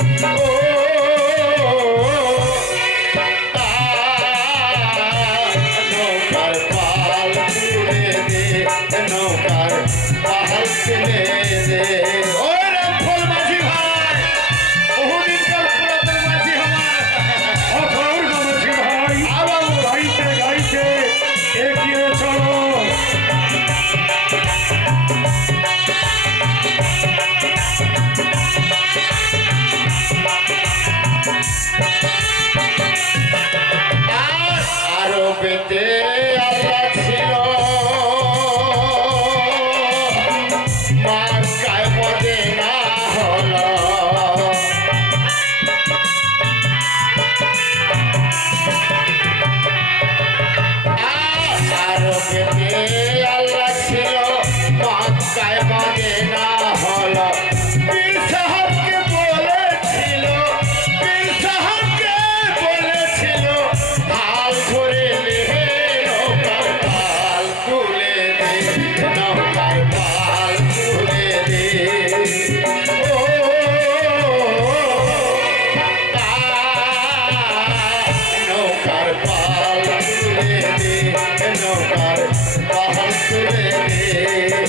О, ter. रे